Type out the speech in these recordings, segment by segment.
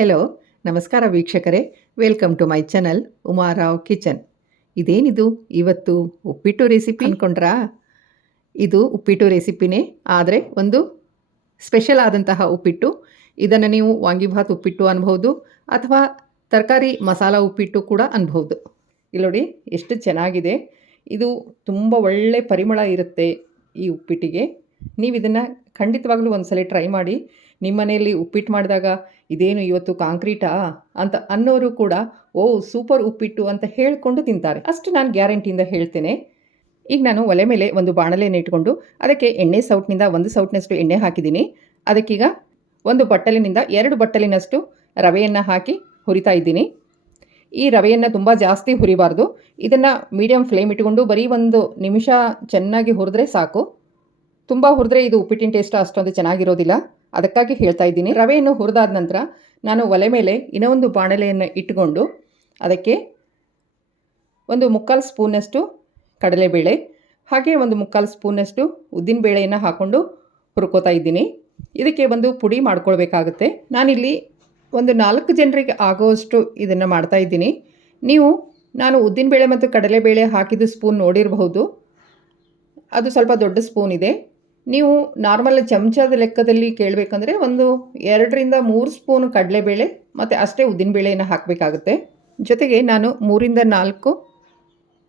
Hello ನಮಸ್ಕಾರ ವೀಕ್ಷಕರೇ. Welcome to my channel Uma Rao kitchen ಇದೇನಿದು? ಇವತ್ತು ಉಪ್ಪಿಟ್ಟು ರೆಸಿಪಿ ಅಂದ್ಕೊಂಡ್ರಾ ಇದು ಉಪ್ಪಿಟ್ಟು ರೆಸಿಪಿನೇ ಆದರೆ ಒಂದು ಸ್ಪೆಷಲ್ ಆದಂತಹ ಉಪ್ಪಿಟ್ಟು. ಇದನ್ನು ನೀವು ವಾಂಗಿಭಾತ್ ಉಪ್ಪಿಟ್ಟು ಅನ್ಬೋದು ಅಥವಾ ತರಕಾರಿ ಮಸಾಲ ಉಪ್ಪಿಟ್ಟು ಕೂಡ ಅನ್ಬೋದು ಇಲ್ಲಿ ನೋಡಿ, ಎಷ್ಟು ಚೆನ್ನಾಗಿದೆ. ಇದು ತುಂಬ ಒಳ್ಳೆ ಪರಿಮಳ ಇರುತ್ತೆ ಈ ಉಪ್ಪಿಟ್ಟಿಗೆ. ನೀವು ಇದನ್ನು ಖಂಡಿತವಾಗ್ಲೂ ಒಂದ್ಸಲ ಟ್ರೈ ಮಾಡಿ. ನಿಮ್ಮ ಮನೆಯಲ್ಲಿ ಉಪ್ಪಿಟ್ಟು ಮಾಡಿದಾಗ ಇದೇನು ಇವತ್ತು ಕಾಂಕ್ರೀಟಾ ಅಂತ ಅನ್ನೋರು ಕೂಡ, ಓ, ಸೂಪರ್ ಉಪ್ಪಿಟ್ಟು ಅಂತ ಹೇಳಿಕೊಂಡು ತಿಂತಾರೆ. ಅಷ್ಟು ನಾನು ಗ್ಯಾರಂಟಿಯಿಂದ ಹೇಳ್ತೇನೆ. ಈಗ ನಾನು ಒಲೆ ಮೇಲೆ ಒಂದು ಬಾಣಲೆಯನ್ನು ಇಟ್ಕೊಂಡು ಅದಕ್ಕೆ ಎಣ್ಣೆ ಸೌಟ್ನಿಂದ ಒಂದು ಸೌಟ್ನಷ್ಟು ಎಣ್ಣೆ ಹಾಕಿದ್ದೀನಿ. ಅದಕ್ಕೀಗ ಒಂದು ಬಟ್ಟಲಿನಿಂದ ಎರಡು ಬಟ್ಟಲಿನಷ್ಟು ರವೆಯನ್ನು ಹಾಕಿ ಹುರಿತಾ ಇದ್ದೀನಿ. ಈ ರವೆಯನ್ನು ತುಂಬ ಜಾಸ್ತಿ ಹುರಿಬಾರ್ದು. ಇದನ್ನು ಮೀಡಿಯಂ ಫ್ಲೇಮ್ ಇಟ್ಕೊಂಡು ಬರೀ ಒಂದು ನಿಮಿಷ ಚೆನ್ನಾಗಿ ಹುರಿದ್ರೆ ಸಾಕು. ತುಂಬ ಹುರಿದ್ರೆ ಇದು ಉಪ್ಪಿಟ್ಟಿನ ಟೇಸ್ಟ್ ಅಷ್ಟೊಂದು ಚೆನ್ನಾಗಿರೋದಿಲ್ಲ. ಅದಕ್ಕಾಗಿ ಹೇಳ್ತಾ ಇದ್ದೀನಿ. ರವೆಯನ್ನು ಹುರಿದಾದ ನಂತರ ನಾನು ಒಲೆ ಮೇಲೆ ಇನ್ನೊಂದು ಬಾಣಲೆಯನ್ನು ಇಟ್ಟುಕೊಂಡು ಅದಕ್ಕೆ ಒಂದು ಮುಕ್ಕಾಲು ಸ್ಪೂನಷ್ಟು ಕಡಲೆಬೇಳೆ, ಹಾಗೆ ಒಂದು ಮುಕ್ಕಾಲು ಸ್ಪೂನಷ್ಟು ಉದ್ದಿನಬೇಳೆಯನ್ನು ಹಾಕ್ಕೊಂಡು ಹುರ್ಕೋತಾ ಇದ್ದೀನಿ. ಇದಕ್ಕೆ ಒಂದು ಪುಡಿ ಮಾಡ್ಕೊಳ್ಬೇಕಾಗುತ್ತೆ. ನಾನಿಲ್ಲಿ ಒಂದು ನಾಲ್ಕು ಜನರಿಗೆ ಆಗೋವಷ್ಟು ಇದನ್ನು ಮಾಡ್ತಾ ಇದ್ದೀನಿ. ನೀವು, ನಾನು ಉದ್ದಿನಬೇಳೆ ಮತ್ತು ಕಡಲೆಬೇಳೆ ಹಾಕಿದ ಸ್ಪೂನ್ ನೋಡಿರಬಹುದು. ಅದು ಸ್ವಲ್ಪ ದೊಡ್ಡ ಸ್ಪೂನ್ ಇದೆ. ನೀವು ನಾರ್ಮಲ್ ಚಮಚದ ಲೆಕ್ಕದಲ್ಲಿ ಕೇಳಬೇಕಂದ್ರೆ ಒಂದು ಎರಡರಿಂದ ಮೂರು ಸ್ಪೂನ್ ಕಡಲೆಬೇಳೆ ಮತ್ತು ಅಷ್ಟೇ ಉದ್ದಿನಬೇಳೆಯನ್ನು ಹಾಕಬೇಕಾಗುತ್ತೆ. ಜೊತೆಗೆ ನಾನು ಮೂರಿಂದ ನಾಲ್ಕು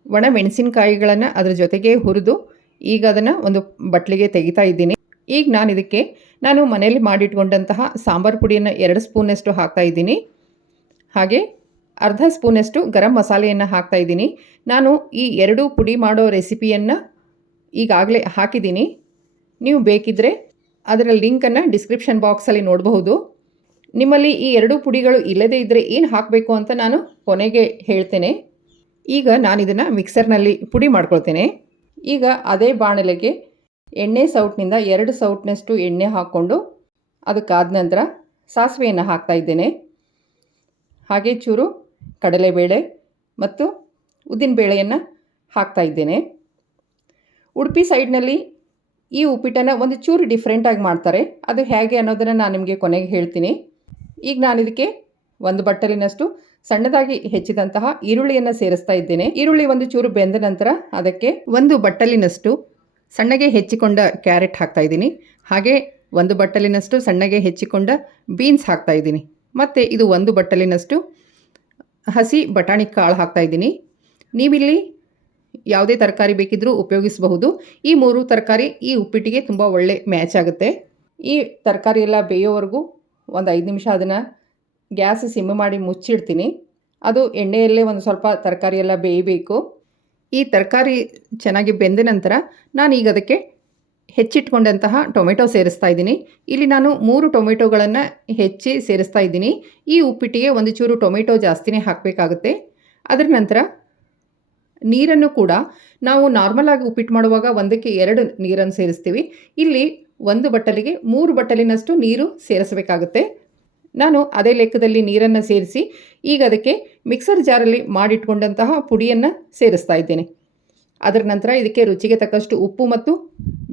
ಒಣ ಮೆಣಸಿನಕಾಯಿಗಳನ್ನು ಅದರ ಜೊತೆಗೆ ಹುರಿದು ಈಗ ಅದನ್ನು ಒಂದು ಬಟ್ಲಿಗೆ ತೆಗಿತಾ ಇದ್ದೀನಿ. ಈಗ ನಾನು ಇದಕ್ಕೆ ನಾನು ಮನೆಯಲ್ಲಿ ಮಾಡಿಟ್ಕೊಂಡಂತಹ ಸಾಂಬಾರು ಪುಡಿಯನ್ನು ಎರಡು ಸ್ಪೂನಷ್ಟು ಹಾಕ್ತಾ ಇದ್ದೀನಿ. ಹಾಗೆ ಅರ್ಧ ಸ್ಪೂನಷ್ಟು ಗರಂ ಮಸಾಲೆಯನ್ನು ಹಾಕ್ತಾ ಇದ್ದೀನಿ. ನಾನು ಈ ಎರಡು ಪುಡಿ ಮಾಡೋ ರೆಸಿಪಿಯನ್ನು ಈಗಾಗಲೇ ಹಾಕಿದ್ದೀನಿ. ನೀವು ಬೇಕಿದ್ದರೆ ಅದರ ಲಿಂಕನ್ನು ಡಿಸ್ಕ್ರಿಪ್ಷನ್ ಬಾಕ್ಸಲ್ಲಿ ನೋಡಬಹುದು. ನಿಮ್ಮಲ್ಲಿ ಈ ಎರಡು ಪುಡಿಗಳು ಇಲ್ಲದೇ ಇದ್ದರೆ ಏನು ಹಾಕಬೇಕು ಅಂತ ನಾನು ಕೊನೆಗೆ ಹೇಳ್ತೇನೆ. ಈಗ ನಾನು ಇದನ್ನು ಮಿಕ್ಸರ್ನಲ್ಲಿ ಪುಡಿ ಮಾಡ್ಕೊಳ್ತೇನೆ. ಈಗ ಅದೇ ಬಾಣಲೆಗೆ ಎಣ್ಣೆ ಸೌಟ್ನಿಂದ ಎರಡು ಸೌಟ್ನಷ್ಟು ಎಣ್ಣೆ ಹಾಕ್ಕೊಂಡು ಅದಕ್ಕಾದ ನಂತರ ಸಾಸಿವೆಯನ್ನು ಹಾಕ್ತಾ ಇದ್ದೇನೆ. ಹಾಗೆ ಚೂರು ಕಡಲೆಬೇಳೆ ಮತ್ತು ಉದ್ದಿನಬೇಳೆಯನ್ನು ಹಾಕ್ತಾ ಇದ್ದೇನೆ. ಉಡುಪಿ ಸೈಡ್ನಲ್ಲಿ ಈ ಉಪ್ಪಿಟ್ಟನ್ನು ಒಂದು ಚೂರು ಡಿಫ್ರೆಂಟಾಗಿ ಮಾಡ್ತಾರೆ. ಅದು ಹೇಗೆ ಅನ್ನೋದನ್ನು ನಾನು ನಿಮಗೆ ಕೊನೆಗೆ ಹೇಳ್ತೀನಿ. ಈಗ ನಾನು ಇದಕ್ಕೆ ಒಂದು ಬಟ್ಟಲಿನಷ್ಟು ಸಣ್ಣದಾಗಿ ಹೆಚ್ಚಿದಂತಹ ಈರುಳ್ಳಿಯನ್ನು ಸೇರಿಸ್ತಾ ಇದ್ದೇನೆ. ಈರುಳ್ಳಿ ಒಂದು ಚೂರು ಬೆಂದ ನಂತರ ಅದಕ್ಕೆ ಒಂದು ಬಟ್ಟಲಿನಷ್ಟು ಸಣ್ಣಗೆ ಹೆಚ್ಚಿಕೊಂಡ ಕ್ಯಾರೆಟ್ ಹಾಕ್ತಾ ಇದ್ದೀನಿ. ಹಾಗೆ ಒಂದು ಬಟ್ಟಲಿನಷ್ಟು ಸಣ್ಣಗೆ ಹೆಚ್ಚಿಕೊಂಡ ಬೀನ್ಸ್ ಹಾಕ್ತಾ ಇದ್ದೀನಿ. ಮತ್ತು ಇದು ಒಂದು ಬಟ್ಟಲಿನಷ್ಟು ಹಸಿ ಬಟಾಣಿ ಕಾಳು ಹಾಕ್ತಾ ಇದ್ದೀನಿ. ನೀವಿಲ್ಲಿ ಯಾವುದೇ ತರಕಾರಿ ಬೇಕಿದ್ದರೂ ಉಪಯೋಗಿಸಬಹುದು. ಈ ಮೂರು ತರಕಾರಿ ಈ ಉಪ್ಪಿಟ್ಟಿಗೆ ತುಂಬ ಒಳ್ಳೆ ಮ್ಯಾಚ್ ಆಗುತ್ತೆ. ಈ ತರಕಾರಿ ಎಲ್ಲ ಬೇಯೋವರೆಗೂ ಒಂದು ಐದು ನಿಮಿಷ ಅದನ್ನು ಗ್ಯಾಸ್ ಸಿಮ್ ಮಾಡಿ ಮುಚ್ಚಿಡ್ತೀನಿ. ಅದು ಎಣ್ಣೆಯಲ್ಲೇ ಒಂದು ಸ್ವಲ್ಪ ತರಕಾರಿ ಎಲ್ಲ ಬೇಯಬೇಕು. ಈ ತರಕಾರಿ ಚೆನ್ನಾಗಿ ಬೆಂದ ನಂತರ ನಾನು ಈಗ ಅದಕ್ಕೆ ಹೆಚ್ಚಿಟ್ಕೊಂಡಂತಹ ಟೊಮೆಟೊ ಸೇರಿಸ್ತಾ ಇದ್ದೀನಿ. ಇಲ್ಲಿ ನಾನು ಮೂರು ಟೊಮೆಟೊಗಳನ್ನು ಹೆಚ್ಚಿ ಸೇರಿಸ್ತಾ ಇದ್ದೀನಿ. ಈ ಉಪ್ಪಿಟ್ಟಿಗೆ ಒಂದು ಚೂರು ಟೊಮೆಟೊ ಜಾಸ್ತಿನೇ ಹಾಕಬೇಕಾಗುತ್ತೆ. ಅದರ ನಂತರ ನೀರನ್ನು ಕೂಡ ನಾವು ನಾರ್ಮಲ್ ಆಗಿ ಉಪ್ಪಿಟ್ಟು ಮಾಡುವಾಗ ಒಂದಕ್ಕೆ ಎರಡು ನೀರನ್ನು ಸೇರಿಸ್ತೀವಿ. ಇಲ್ಲಿ ಒಂದು ಬಟ್ಟಲಿಗೆ ಮೂರು ಬಟ್ಟಲಿನಷ್ಟು ನೀರು ಸೇರಿಸಬೇಕಾಗುತ್ತೆ. ನಾನು ಅದೇ ಲೆಕ್ಕದಲ್ಲಿ ನೀರನ್ನು ಸೇರಿಸಿ ಈಗ ಅದಕ್ಕೆ ಮಿಕ್ಸರ್ ಜಾರಲ್ಲಿ ಮಾಡಿಟ್ಕೊಂಡಂತಹ ಪುಡಿಯನ್ನು ಸೇರಿಸ್ತಾ ಇದ್ದೇನೆ. ಅದರ ನಂತರ ಇದಕ್ಕೆ ರುಚಿಗೆ ತಕ್ಕಷ್ಟು ಉಪ್ಪು ಮತ್ತು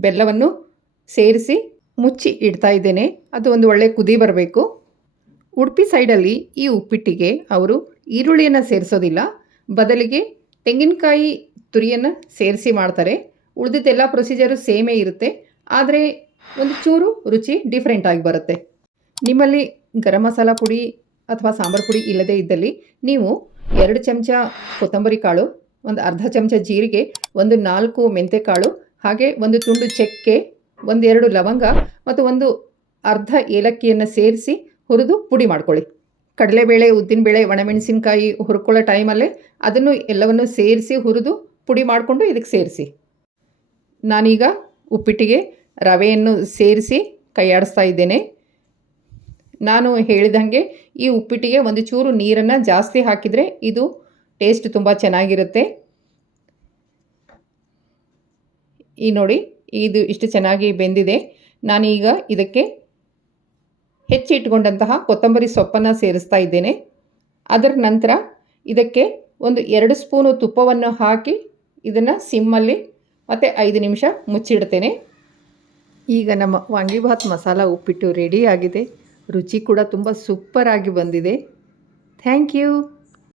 ಬೆಲ್ಲವನ್ನು ಸೇರಿಸಿ ಮುಚ್ಚಿ ಇಡ್ತಾ ಇದ್ದೇನೆ. ಅದು ಒಂದು ಒಳ್ಳೆ ಕುದಿ ಬರಬೇಕು. ಉಡುಪಿ ಸೈಡಲ್ಲಿ ಈ ಉಪ್ಪಿಟ್ಟಿಗೆ ಅವರು ಈರುಳ್ಳಿಯನ್ನು ಸೇರಿಸೋದಿಲ್ಲ. ಬದಲಿಗೆ ತೆಂಗಿನಕಾಯಿ ತುರಿಯನ್ನು ಸೇರಿಸಿ ಮಾಡ್ತಾರೆ. ಉಳಿದಿದ್ದೆಲ್ಲ ಪ್ರೊಸೀಜರು ಸೇಮೇ ಇರುತ್ತೆ. ಆದರೆ ಒಂದು ಚೂರು ರುಚಿ ಡಿಫ್ರೆಂಟಾಗಿ ಬರುತ್ತೆ. ನಿಮ್ಮಲ್ಲಿ ಗರಂ ಮಸಾಲ ಪುಡಿ ಅಥವಾ ಸಾಂಬಾರು ಪುಡಿ ಇಲ್ಲದೇ ಇದ್ದಲ್ಲಿ ನೀವು ಎರಡು ಚಮಚ ಕೊತ್ತಂಬರಿ ಕಾಳು, ಒಂದು ಅರ್ಧ ಚಮಚ ಜೀರಿಗೆ, ಒಂದು ನಾಲ್ಕು ಮೆಂತೆಕಾಳು, ಹಾಗೆ ಒಂದು ತುಂಡು ಚಕ್ಕೆ, ಒಂದೆರಡು ಲವಂಗ ಮತ್ತು ಒಂದು ಅರ್ಧ ಏಲಕ್ಕಿಯನ್ನು ಸೇರಿಸಿ ಹುರಿದು ಪುಡಿ ಮಾಡ್ಕೊಳ್ಳಿ. ಕಡಲೆಬೇಳೆ ಉದ್ದಿನಬೇಳೆ ಒಣಮೆಣಸಿನ್ಕಾಯಿ ಹುರ್ಕೊಳ್ಳೋ ಟೈಮಲ್ಲೇ ಅದನ್ನು ಎಲ್ಲವನ್ನು ಸೇರಿಸಿ ಹುರಿದು ಪುಡಿ ಮಾಡಿಕೊಂಡು ಇದಕ್ಕೆ ಸೇರಿಸಿ. ನಾನೀಗ ಉಪ್ಪಿಟ್ಟಿಗೆ ರವೆಯನ್ನು ಸೇರಿಸಿ ಕೈಯಾಡಿಸ್ತಾ ಇದ್ದೇನೆ. ನಾನು ಹೇಳಿದಂಗೆ ಈ ಉಪ್ಪಿಟ್ಟಿಗೆ ಒಂದು ಚೂರು ನೀರನ್ನು ಜಾಸ್ತಿ ಹಾಕಿದರೆ ಇದು ಟೇಸ್ಟ್ ತುಂಬ ಚೆನ್ನಾಗಿರುತ್ತೆ. ಈ ನೋಡಿ, ಇದು ಇಷ್ಟು ಚೆನ್ನಾಗಿ ಬೆಂದಿದೆ. ನಾನೀಗ ಇದಕ್ಕೆ ಹೆಚ್ಚಿಟ್ಕೊಂಡಂತಹ ಕೊತ್ತಂಬರಿ ಸೊಪ್ಪನ್ನು ಸೇರಿಸ್ತಾ ಇದ್ದೇನೆ. ಅದರ ನಂತರ ಇದಕ್ಕೆ ಒಂದು ಎರಡು ಸ್ಪೂನು ತುಪ್ಪವನ್ನು ಹಾಕಿ ಇದನ್ನು ಸಿಮ್ಮಲ್ಲಿ ಮತ್ತು ಐದು ನಿಮಿಷ ಮುಚ್ಚಿಡ್ತೇನೆ. ಈಗ ನಮ್ಮ ವಾಂಗಿಭಾತ್ ಮಸಾಲ ಉಪ್ಪಿಟ್ಟು ರೆಡಿ ಆಗಿದೆ. ರುಚಿ ಕೂಡ ತುಂಬ ಸೂಪರಾಗಿ ಬಂದಿದೆ. Thank you.